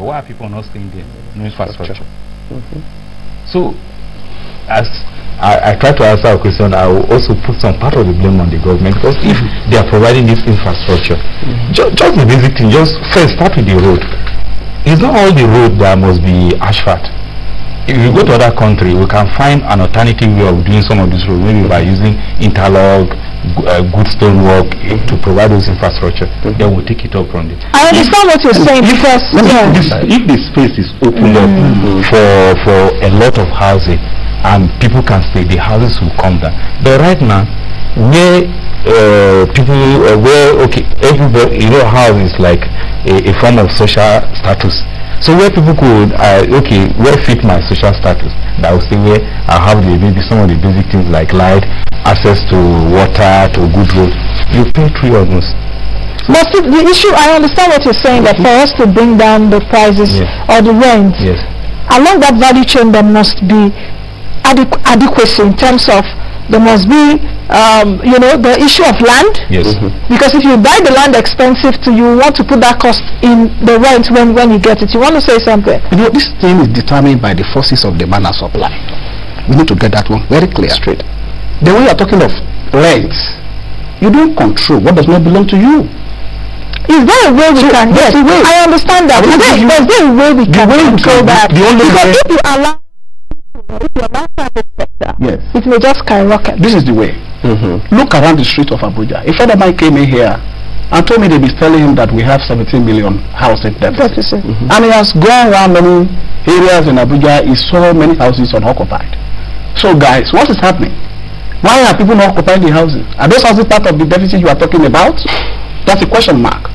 But why are people not staying there? No infrastructure. So, as I try to answer a question, I will also put some part of the blame on the government, because if they are providing this infrastructure, just the basic thing, just first start with the road. It's not all the road that must be asphalt. If you go to other country, we can find an alternative way of doing some of this road, maybe by using interlock, good stonework to provide those infrastructure. Then we'll take it up from there. I understand what you're saying, because if the space is opened up for a lot of housing and people can stay, the houses will come down. But right now, where everybody, house is like a form of social status. So where people could, where fit my social status? That will say where I have maybe some of the basic things like light, access to water, to good road. You pay 3 almost. But the issue, I understand what you're saying, that for us to bring down the prices or the rent, along that value chain there must be adequacy in terms of, there must be the issue of land. Because if you buy the land expensive, you want to put that cost in the rent when you get it. You want to say something? This thing is determined by the forces of demand and supply. We need to get that one very clear. Straight. The way you are talking of rent, you don't control what does not belong to you. Is there a way we can? Yes, I understand that. Is there a way we can control that? Because if you allow private sector, it may just skyrocket. This is the way. Look around the street of Abuja. A friend of mine came in here and told me they've been telling him that we have 17 million housing deficit. And he has gone around many areas in Abuja. He saw many houses unoccupied. So guys, what is happening? Why are people not occupying the houses? Are those houses part of the deficit you are talking about? That's a question mark.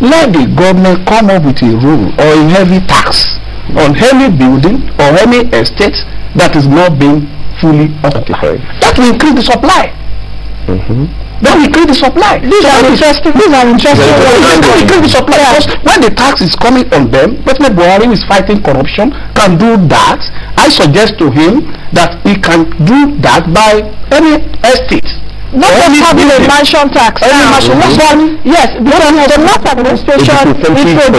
Let the government come up with a rule or a heavy tax on any building or any estate that is not being fully occupied. That will increase the supply. That will increase the supply. These are interesting. Increase the supply. Because when the tax is coming on them, President Buhari is fighting corruption, can do that. I suggest to him that he can do that by any estate. Not just having a mansion tax. Yes, because the last administration introduced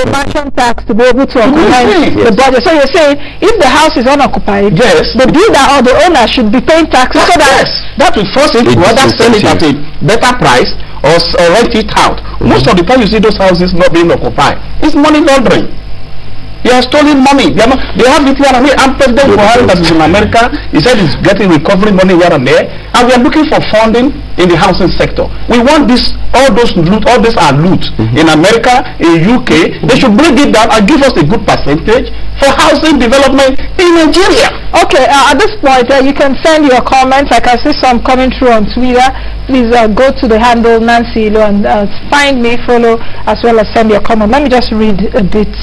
a mansion tax to be able to occupy the budget. So you're saying if the house is unoccupied, the builder or the owner should be paying taxes so that that will force him to either sell it at a better price or rent it out. Most of the time you see those houses not being occupied, it's money laundering. They are stealing money. They have it here and there. And President Buhari that is in America, he said he's getting recovery money here and there. And we are looking for funding in the housing sector. We want this, all these are loot. In America, in UK, they should bring it down and give us a good percentage for housing development in Nigeria. Okay, at this point, you can send your comments. I can see some coming through on Twitter. Please go to the handle Nancy Ilo and find me, follow, as well as send your comment. Let me just read a bit,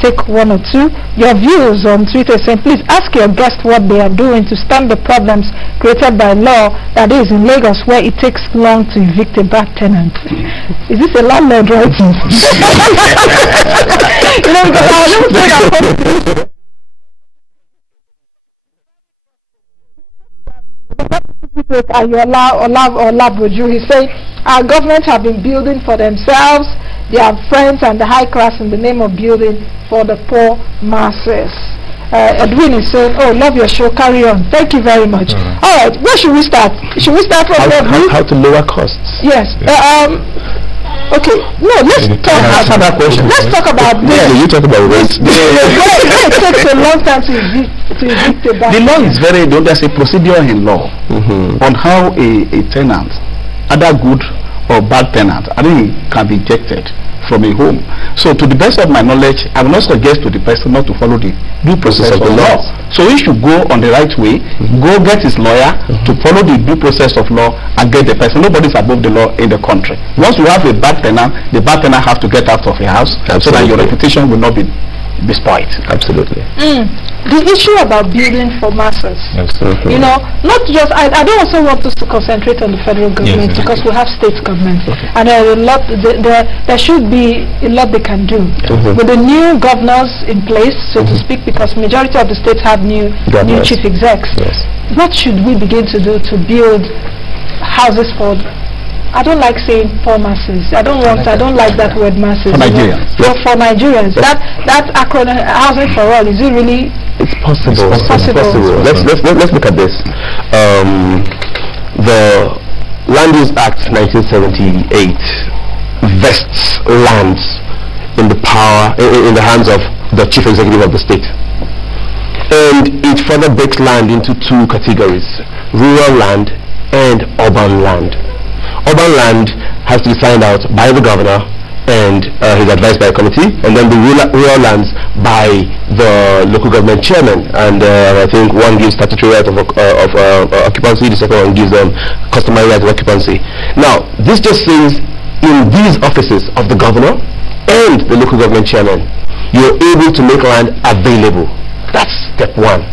take 1 or 2. Your views on Twitter saying, please ask your guest what they are doing to stem the problems created by law that is in Lagos, where it takes long to evict a bad tenant. Is this a landlord writing? Because I was never saying that. He said our government have been building for themselves, their friends and the high class in the name of building for the poor masses. Edwin is saying, oh, love your show, carry on. Thank you very much. Alright, where should we start? Should we start from how to lower costs? Yes. Okay, no, let's talk about this. Yeah, you talk about rent. It takes a long time to evict a bad. The law is there's a procedure in law on how a tenant, either good or bad tenant, I think can be ejected from a home. So to the best of my knowledge, I will not suggest to the person not to follow the due process of the law. So he should go on the right way, go get his lawyer to follow the due process of law and get the person. Nobody is above the law in the country. Once you have a bad tenant, the bad tenant has to get out of your house so that your reputation will not be spoiled. Absolutely. The issue about building for masses. Absolutely. Not just I don't also want us to concentrate on the federal government because we have state government and there are a lot. There should be a lot they can do with the new governors in place, so to speak, because majority of the states have new chief execs. What should we begin to do to build houses for I don't like saying poor masses. I don't like that word masses. For Nigerians. For Nigerians. That acronym, housing for all, is it really? It's possible. It's possible. Let's look at this. The Land Use Act 1978 vests lands in the hands of the chief executive of the state, and it further breaks land into two categories: rural land and urban land. Urban land has to be signed out by the governor and his advised by a committee, and then the rural lands by the local government chairman, and I think one gives statutory right of occupancy, the second one gives them customary right of occupancy. Now this just says in these offices of the governor and the local government chairman, you're able to make land available. That's step one.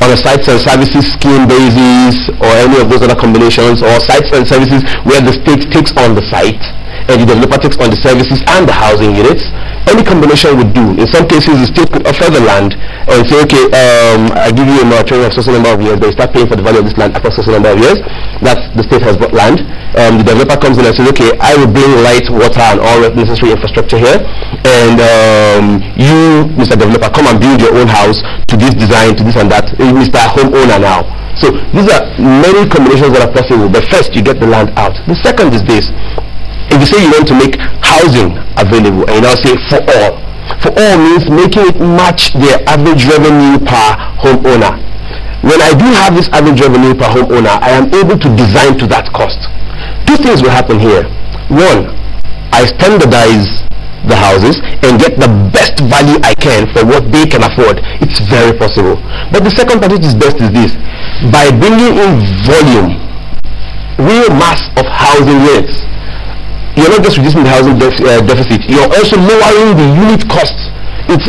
On a sites and services scheme basis, or any of those other combinations, or sites and services where the state takes on the site and the developer takes on the services and the housing units, any combination would do. In some cases, the state could offer the land and say, okay, I give you a moratorium of certain number of years, but you start paying for the value of this land after a certain number of years. That's the state has bought land. The developer comes in and says, okay, I will bring light, water, and all necessary infrastructure here, and you, Mr. Developer, come and build your own house to this design, to this and that. Mr. Homeowner now. So these are many combinations that are possible, but first you get the land out. The second is this: if you say you want to make housing available, and you now say for all means making it match their average revenue per homeowner. When I do have this average revenue per homeowner, I am able to design to that cost. Two things will happen here. One, I standardize the houses and get the best value I can for what they can afford. It's very possible. But the second part which is best is this: by bringing in volume, real mass of housing units, you're not just reducing the housing deficit, you're also lowering the unit costs. It's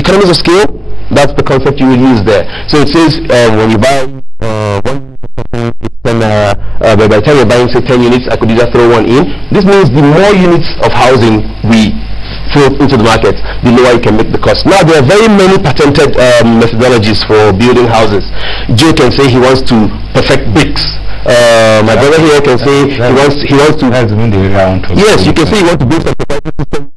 economies of scale. That's the concept you will use there. So it says when you buy one by the time you're buying say 10 units, I could just throw one in. This means the more units of housing we throw into the market, the lower you can make the cost. Now there are very many patented methodologies for building houses. Joe can say he wants to perfect bricks. My brother here can say he wants to. Yes, you can say you want to build a proprietary system.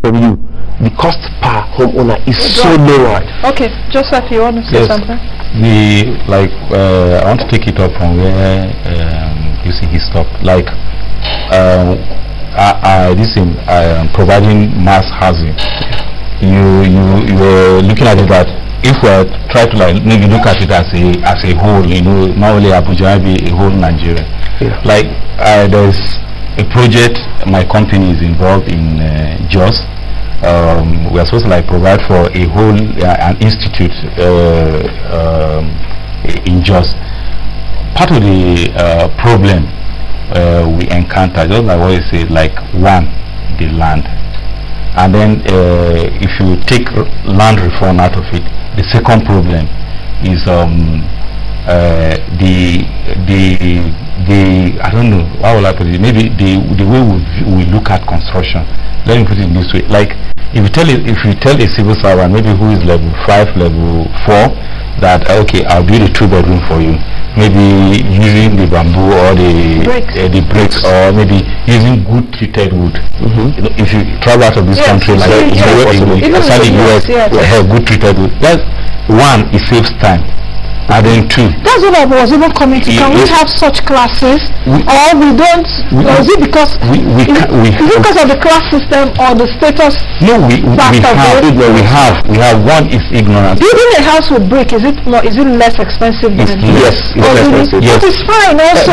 From you, the cost per homeowner is so low. Okay, Joseph, you want to say something? I want to take it up from where you see he stopped. Like providing mass housing. You were looking at it that if we try to maybe look at it as a whole, not only Abuja, be a whole Nigeria. Yeah. There's a project my company is involved in Jos. We are supposed to provide for a whole an institute in Jos. Part of the problem we encounter, just like what you say, one, the land, and then if you take land reform out of it, the second problem is I don't know, how will I put it, maybe the way we look at construction. Let me put it this way: if you tell a civil servant, maybe who is level 5, level 4, that okay, I'll build a 2-bedroom for you, maybe using the bamboo or the bricks, or maybe using good treated wood. If you travel out of this country, especially US, have good treated wood. That's one, it saves time. And then 2. That's what I was even coming to. Can we have such classes, or we don't? Or is it because is it because of the class system or the status? No, we have. One is ignorance. Building a house with brick, is it less expensive than yes, it's less expensive. Yes, it's fine also.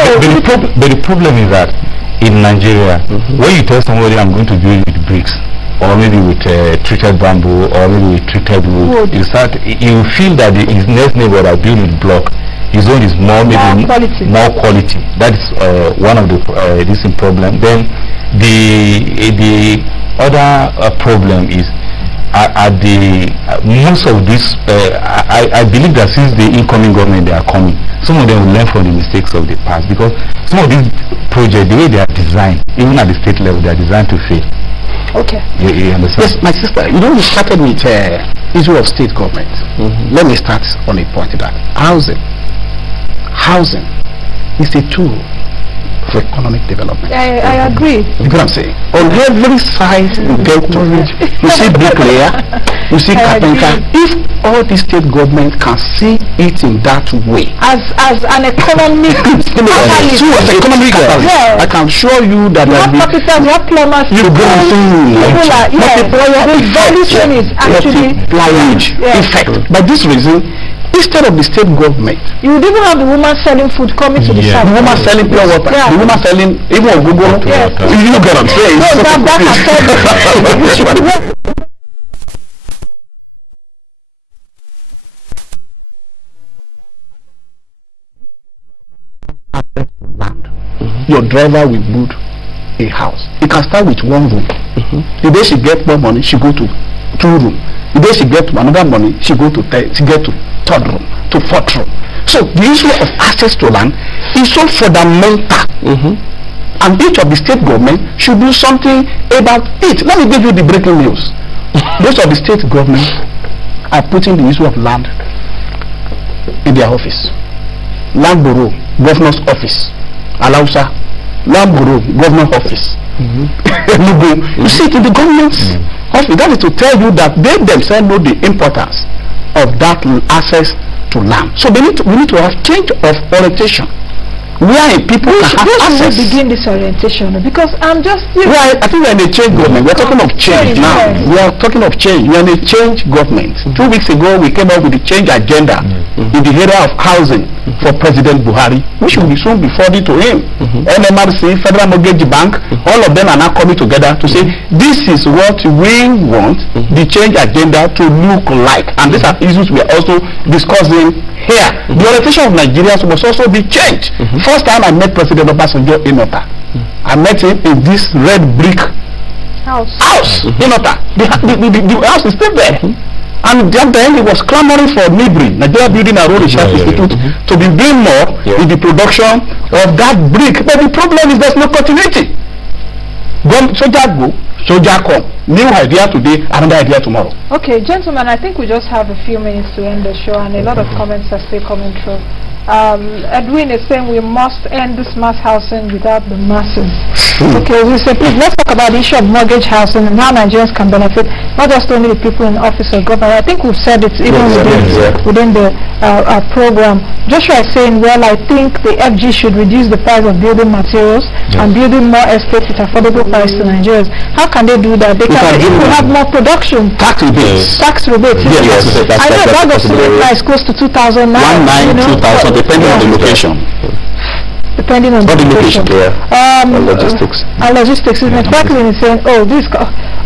But the problem is that in Nigeria, when you tell somebody I'm going to build with bricks, or maybe with treated bamboo, or maybe with treated wood, you feel that his next neighbor that built with block, his own is more quality. That is one of the this problem. Then the other problem is most of this. I believe that since the incoming government they are coming, some of them will learn from the mistakes of the past, because some of these projects, the way they are designed, even at the state level, they are designed to fail. Okay. You understand? Yes, my sister, you know, we started with issue of state government. Let me start on a point that housing is a tool for economic development. I agree. You know what I'm saying? On every side you get to, you see bricklayer, you see carpenter. If all the state government can see it in that way, as an economic catalyst. I can assure you that you have capitals, you have plumbers, you effect. By this reason, instead of the state government, you would even have the woman selling food coming to the side. The woman selling pure water, the woman selling even Google. You get what I'm saying? Your driver will build a house. It can start with one room. The day she get more money, she go to 2 rooms. The day she get another money, she get to 3rd room, to 4th room. So the issue of access to land is so fundamental. And each of the state government should do something about it. Let me give you the breaking news. Most of the state government are putting the issue of land in their office. Land Bureau, Governor's Office. Alausa, Land Bureau, Governor Office. You see it in the government's office. That is to tell you that they themselves know the importance of that access to land. So we need to have change of orientation. Where people can have access. We begin this orientation because I'm just. I think we're in a change government. We're talking of change now. We are talking of change. We're in a change government. 2 weeks ago, we came up with the change agenda in the area of housing for President Buhari, which will soon be forwarded to him. NMRC, Federal Mortgage Bank, all of them are now coming together to say this is what we want the change agenda to look like, and these are issues we are also discussing here. The orientation of Nigerians must also be changed. First time I met President Obasanjo in Ota, I met him in this red brick house in Ota. The house is still there. And then he was clamoring for NIBRI, Nigeria Building and Road Research Institute, to be doing more in the production of that brick. But the problem is there's no continuity. Soldier go, soldier come. New idea today, another idea tomorrow. Okay, gentlemen, I think we just have a few minutes to end the show, and a lot of comments are still coming through. Edwin is saying we must end this mass housing without the masses. Okay, we say please let's talk about the issue of mortgage housing and how Nigerians can benefit, not just only the people in office or government. I think we've said it even within the program. Joshua is saying, well, I think the FG should reduce the price of building materials and building more estates at affordable price to Nigerians. How can they do that? They can if we have more production. Tax rebates. Tax rebates. I know that was price close to 2,000 now. 2,000 depending on the location. Depending on the location. And logistics. And logistics, isn't it? Franklin is saying, oh, this.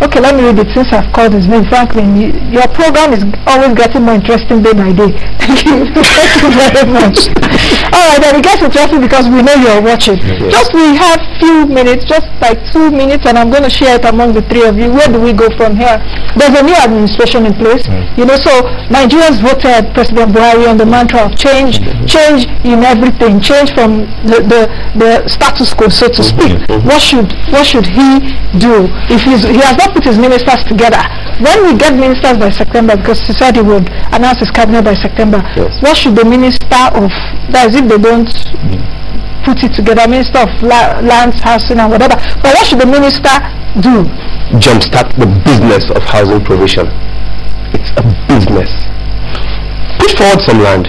Okay, let me read it since I've called his name. Franklin, your program is always getting more interesting day by day. Thank you. Thank you very much. Alright, then it gets interesting because we know you're watching. Just we have few minutes, just like 2 minutes, and I'm going to share it among the 3 of you. Where do we go from here? There's a new administration in place. You know, so Nigerians voted President Buhari on the mantra of change, change in everything, change from the status quo, so to speak. What should he do if he has not put his ministers together? When we get ministers by September, because he said he would announce his cabinet by September, what should the minister of, that is if they don't put it together, minister of lands, housing and whatever, but what should the minister do? Jumpstart the business of housing provision. It's a business. Put forward some land.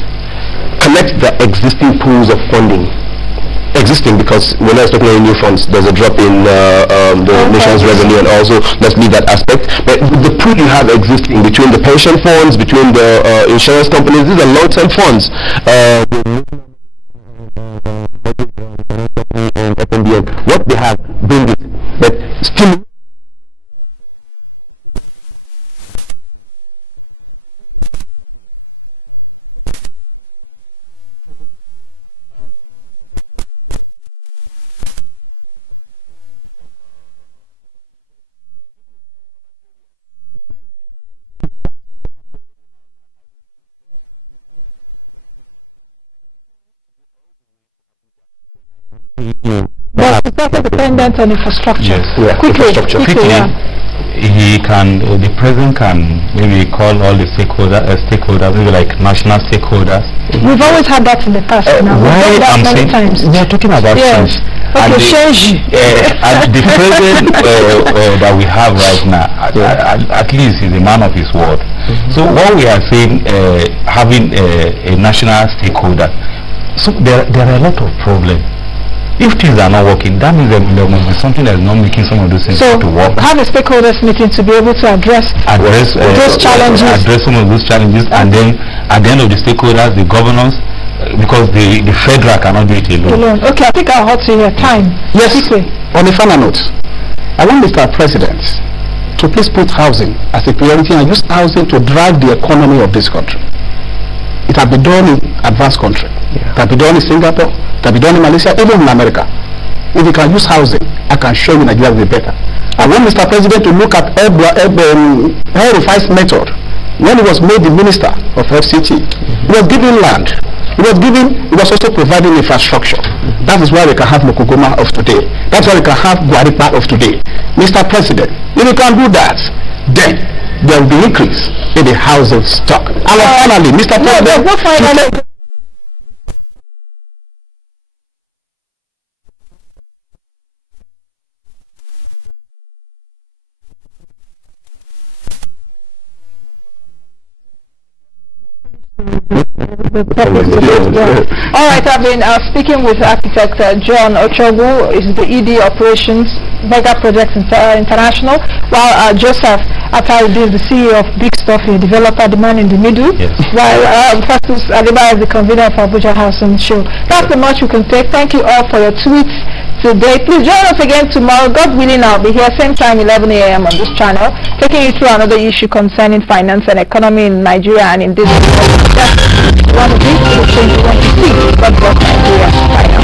Connect the existing pools of funding. Existing, because we're not expecting any new funds. There's a drop in the nation's revenue, and also let's leave that aspect. But the pool you have existing between the pension funds, between the insurance companies, these are long-term funds. What they have, bring it, but still. But it's also dependent on infrastructure. Quickly. the president can maybe call all the stakeholders, maybe like national stakeholders. We've always had that in the past. Why I'm saying times. We are talking about change. Okay, change. And the president that we have right now, at least is a man of his word. So what we are saying, having a national stakeholder, so there are a lot of problems. If things are not working, that means there must be something that is not making some of those things to work. Have a stakeholders meeting to be able to address those challenges. Address some of those challenges, and then at the end of the stakeholders, the governors, because the federal cannot do it alone. Okay, I think I'll hold to your time. Yes. Quickly. On a final note, I want Mr. President to please put housing as a priority and use housing to drive the economy of this country. It has been done in advanced countries. It has been done in Singapore. It has been done in Malaysia, even in America. If you can use housing, I can show you Nigeria will be better. I want Mr. President to look at El-Rufai's method. When he was made the minister of FCT, he was giving land. He was also providing infrastructure. That is why we can have Mokogoma of today. That's why we can have Guaripa of today. Mr. President, if you can do that, then there will be increase in the housing stock. And finally, Mr. President, All right, I've been speaking with architect John Ochogu, is the ED Operations, Mega Projects International, while Joseph Atari is the CEO of Big Stuff, a developer, the man in the middle, while Festus Adiba is the convener of Abuja Housing Show. That's the much we can take. Thank you all for your tweets today. Please join us again tomorrow. God willing, I'll be here same time, 11 a.m. on this channel, taking you through another issue concerning finance and economy in Nigeria and in this one of these will change 2026. God bless Nigeria. Bye now.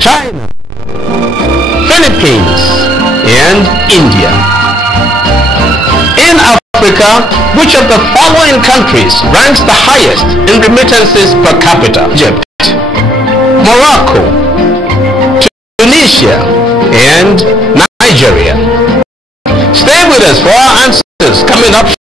China, Philippines, and India. In Africa, which of the following countries ranks the highest in remittances per capita? Egypt, Morocco, Tunisia, and Nigeria. Stay with us for our answers coming up